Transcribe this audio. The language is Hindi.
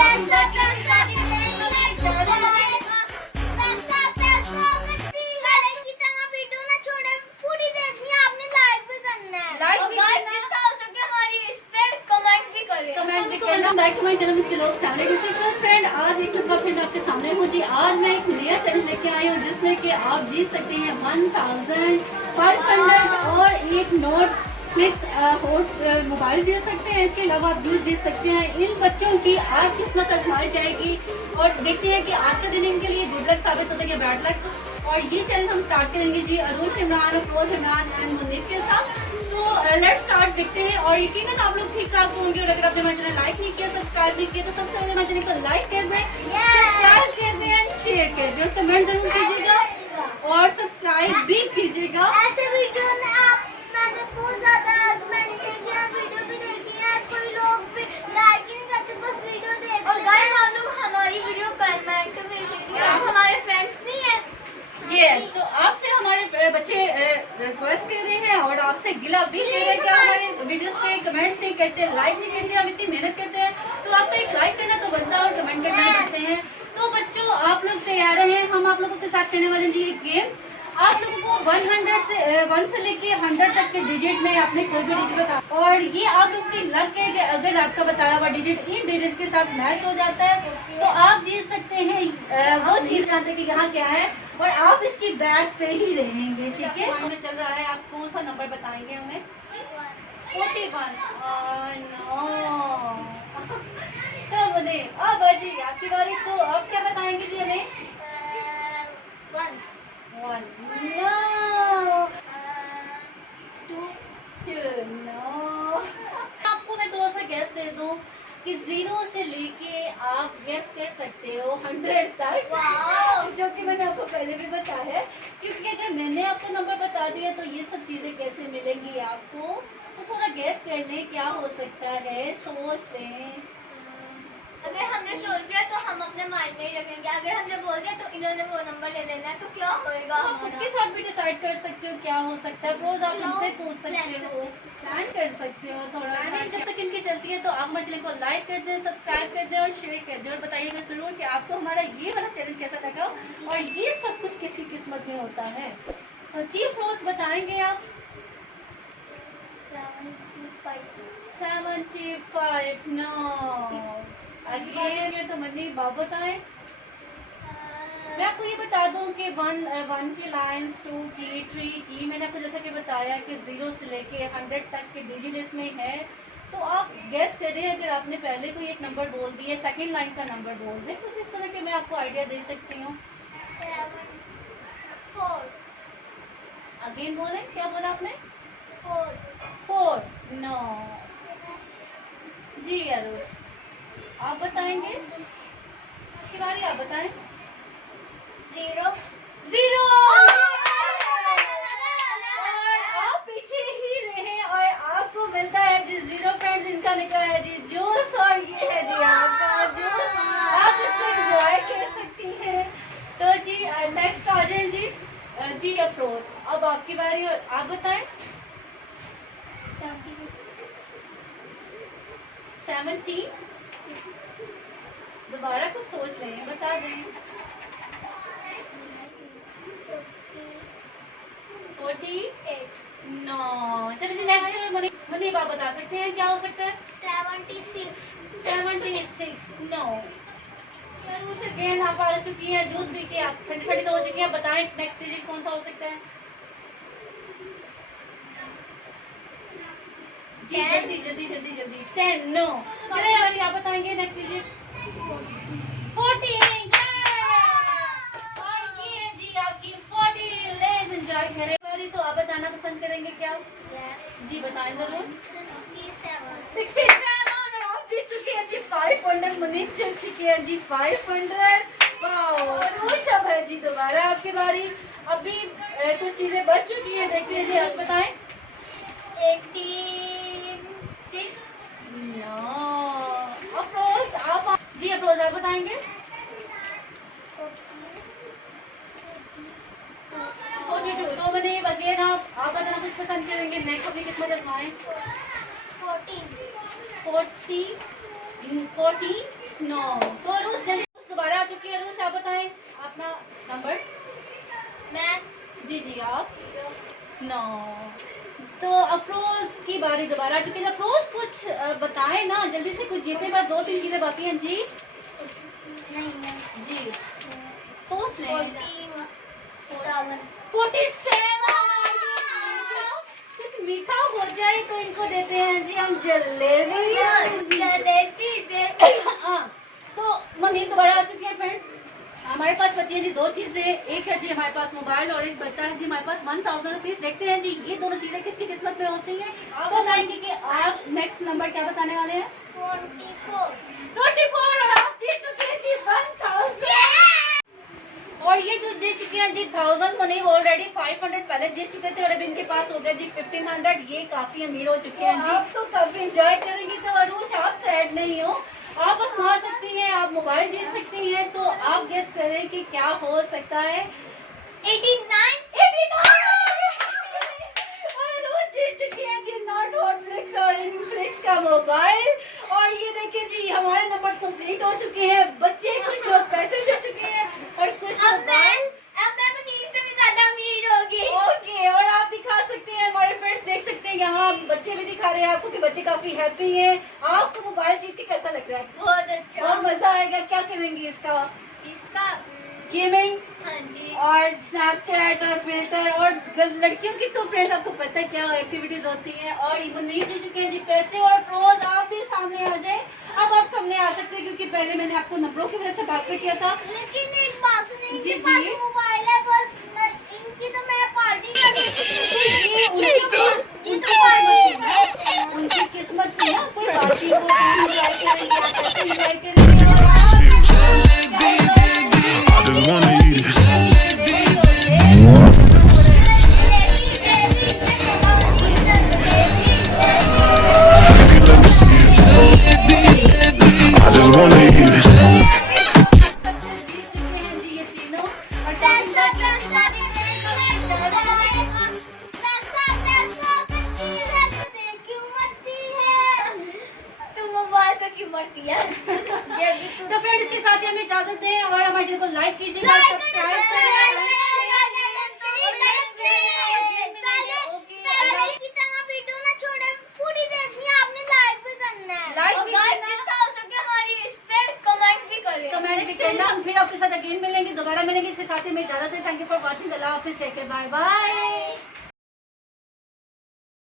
फ्रेंड आज एक फ्रेंड आपके सामने मुझे आज मैं एक नया चैलेंज लेके आई हूँ जिसमें कि आप जीत सकते हैं 1500 और एक नोट फ्लिक्स मोबाइल जीत सकते हैं। इसके अलावा आप जूस जीत सकते हैं। इन बच्चों की आज किस्मत आजमाई जाएगी और देखते हैं कि आज का दिन इनके लिए गुड लक साबित होता है बैड लक। और ये चैलेंज हम स्टार्ट करेंगे जी अरूश इमरान, अफरोज इमरान एंड मुनीफ के साथ। तो लेट्स स्टार्ट देखते हैं। और यकीनन आप लोग ठीक ठाक होंगे और अगर आपने हमारे चैनल लाइक नहीं किया, सब्सक्राइब नहीं किया तो सबसे पहले हमारे चैनल को लाइक कर दें, सब्सक्राइब कर दें एंड शेयर कर दें और कमेंट जरूर कीजिएगा और सब्सक्राइब भी कीजिएगा। ऐसे वीडियो में आप मैंने बहुत ज्यादा वीडियो भी देखी है, कोई लोग भी लाइक ही नहीं करते, बस वीडियो देख। और गाइस आप लोग हमारी वीडियो कमेंट में कीजिए, आप हमारे फ्रेंड्स नहीं है। ये तो आपसे हमारे बच्चे रिक्वेस्ट कर रहे हैं और आपसे गिला भी कर रहे हैं कि हमारे वीडियोस पे कमेंट्स नहीं करते, लाइक नहीं करते। हम इतनी मेहनत करते हैं तो आपका एक लाइक करना तो बनता है और कमेंट करना बनते हैं। तो बच्चों आप लोग तैयार हैं, हम आप लोगों के साथ करने वाले जी एक गेम। आप लोगों को 1 से लेके 100 तक के डिजिट में आपने कोई भी डिजिट बता और ये आप लोग की लक है कि अगर आपका बताया हुआ डिजिट इन डिजिट के साथ मैच हो जाता है तो आप जीत सकते हैं वो चीज जानते कि यहाँ क्या है और आप इसकी बैग पे ही रहेंगे। ठीक है, हमें चल रहा है। आप कौन सा नंबर बताएंगे हमें? 41। तो बोले अब जी आपकी बारी। तो अब क्या बताएंगे जी हमें? 1 No. 2 No. आपको मैं थोड़ा सा गैस दे दूं कि 0 से लेके आप गैस कर सकते हो 100 तक, जो कि मैंने आपको पहले भी बताया है। क्योंकि अगर मैंने आपको नंबर बता दिया तो ये सब चीजें कैसे मिलेंगी आपको, तो थोड़ा गैस कर लें क्या हो सकता है, सोच लें। अगर हमने सोच लिया तो हम अपने माइंड में ही रखेंगे, अगर हमने बोल दिया तो इन्होंने वो नंबर ले लेना है तो क्या होएगा? आप खुद के साथ भी डिसाइड कर सकते हो क्या हो सकता है। रोज आप हमसे पूछ सकते हो, प्लान कर सकते हो थोड़ा सा। जब तक इनकी चलती है तो आप हमारे चैनल को लाइक कर दें, सब्सक्राइब कर दें और शेयर कर दें और बताइएगा जरूर कि आपको हमारा ये वाला चैलेंज कैसा लगा और ये सब कुछ किसकी किस्मत में होता है। तो चीफ रोज बताएंगे आप? 75 नो। अगेन ये तो मनी बाप बताएं। मैं आपको ये बता दूं कि 1 की लाइन्स, 2 की, 3 की, मैंने आपको जैसा कि बताया कि 0 से लेके 100 तक के डिजिट इसमें है। तो आप गैस करें, अगर आपने पहले कोई एक नंबर बोल दिया, सेकंड लाइन का नंबर बोल दें, कुछ इस तरह के मैं आपको आइडिया दे सकती हूँ। 4 अगेन बोले, क्या बोला आपने? 4 नो जी। अरुष आप बताएंगे? आपकी बारी, आप बताएं। 0 और आप पीछे ही रहे और आपको मिलता है जी 0 फ्रेंड्स। इनका निकला है जी जूस और ये है जी आपका जूस, आप इसको एंजॉय कर सकती हैं। तो जी नेक्स्ट आ जाए जी अफरोज, अब आपकी बारी और आप बताएं। 70 दोबारा कुछ सोच लें, बता दें। 48 नो। चलिए नेक्स्ट मुनीब आप बता सकते हैं क्या हो सकता है? 76 नो। कुछ अगेन आप आ चुकी हैं, जूस भी के आप ठंडी ठंडी तो हो चुकी हैं। बताएं नेक्स्ट डिजिट कौन सा हो सकता है जी? जल्दी 10 नो। चलिए वाली आप बताएंगे नेक्स्ट डिजिट? 14 और ये है जी आपकी 40। लेट्स एंजॉय करें। तो आप बताना पसंद करेंगे क्या? जी बताएं जरूर। 67 और आप जीत चुके हैं जी 500। मुनीब जीत चुकी है जी 500। वाह है जी। दोबारा आपकी बारी। अभी कुछ चीजें बच चुकी हैं, देख लीजिए, आप बताएं। 86 नो। अफरोज आप जी, अफरोज आप बताएंगे? 42। तो मैंने अगेन आप बताना कुछ पसंद करेंगे? नेक्स्ट अपनी किस्मत आजमाएं। 40 40 नो। तो अरूज जल्दी दोबारा आ चुकी है। अरूज आप बताएं अपना नंबर। मैं जी आप। नो। तो अफरोज की बारी दोबारा आ चुकी है। अफरोज कुछ बताएं ना जल्दी से, कुछ जीते बाद 2-3 चीजें बाकी हैं जी। नहीं जी सोच लें। 47 कुछ मीठा हो जाए तो इनको देते हैं जी हम जलेबी। जलेबी हाँ, तो मनीष दोबारा आ चुकी है फ्रेंड। हमारे पास बची है जी 2 चीजें। एक है जी हमारे पास मोबाइल और एक बचता है जी हमारे पास 1000 रुपीज। देखते हैं जी ये दोनों चीजें किसकी किस्मत में होती हैं। आप बताएंगे कि आप नेक्स्ट नंबर क्या बताने वाले हैं। 24 और आप जीत चुके हैं जी 1000। और ये जो जीत चुके हैं जी 1000 मनी, ऑलरेडी 500 पहले जीत चुके थे और अब इनके पास हो गया जी 1500। ये काफी अमीर हो चुके हैं जी। आप तो काफी एंजॉय करेंगी। तो अरूज आप सैड नहीं हो, आप बस मार सकती हैं, आप मोबाइल जीत सकती हैं। तो आप गेस करें कि क्या हो सकता है। 89 और अरूज जीत चुकी हैं जी नॉट हॉटफ्लिक्स और इनफ्लिक्स का मोबाइल। और ये देखिए जी हमारे नंबर कंप्लीट हो चुके हैं। बच्चे कुछ लोग पैसे दे चुके हैं और कुछ लोग अब मैं मनीष से भी ज्यादा अमीर होगी। ओके। और आप दिखा सकते हैं, हमारे फ्रेंड्स देख सकते हैं यहाँ बच्चे भी दिखा रहे हैं आपको कि बच्चे काफी हैप्पी हैं। आपको मोबाइल जीत के कैसा लग रहा है। बहुत अच्छा। बहुत मजा आएगा। क्या करेंगी इसका। गेमिंग हाँ जी। और स्नैपचैट और फिल्टर और लड़कियों की तो फ्रेंड्स आपको पता है क्या एक्टिविटीज होती हैं। और इवन नहीं दे चुके हैं जी पैसे। और रोज आप भी सामने आ जाए। अब आप सामने आ सकते हैं क्योंकि पहले मैंने आपको नंबरों की वजह से बात पे किया था। लेकिन एक बात सुनिए, जी, इनके पास जी। मोबाइल है, बस इनकी तो मैं पार्टी कर ये उनकी किस्मत थी ना, कोई बात नहीं। वो एंजॉय करेंगे, आप कैसे एंजॉय करेंगे। I just wanna eat it. Baby, let me see it. I just wanna eat it. ये तीनों और तो फ्रेंड इसके साथ ही हमें इजाजत दें और हमारे चैनल को लाइक कीजिएगा, सब्सक्राइब कमेंट भी करना। हम फिर आपके साथ अगेन मिलेंगे, दोबारा मिलेंगे। इसके साथ ही हमें इजाजत है। Thank you for watching. अल्लाह हाफिज़। Take care. Bye bye.